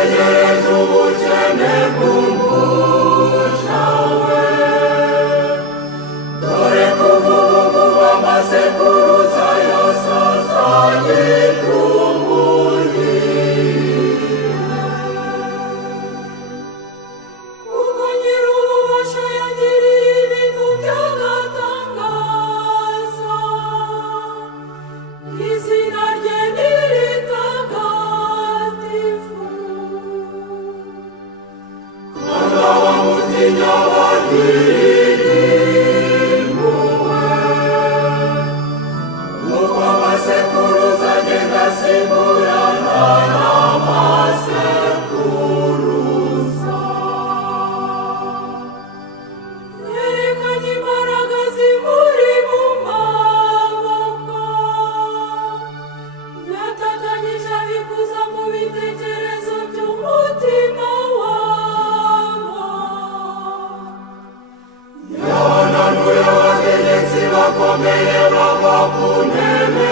Yasenyereje ubukene bw'umurusha we, dore kuva ubu amasekuruza yose azayitumuhira. Kuko nyir'ububasha yagiriye ibintu by'agatangaza, izina rye ni ritagatifu. Kandi abamutinya bagirira impuhwe, nk'uko amasekuruza agenda asimburana n'amasekuruza. Yerekanye imbaraga zimuri mu maboko, yatatanyije abikuza mu bitekerezo by'umutima wabo. Yananuye abategetsi bakomeye bava ku ntebe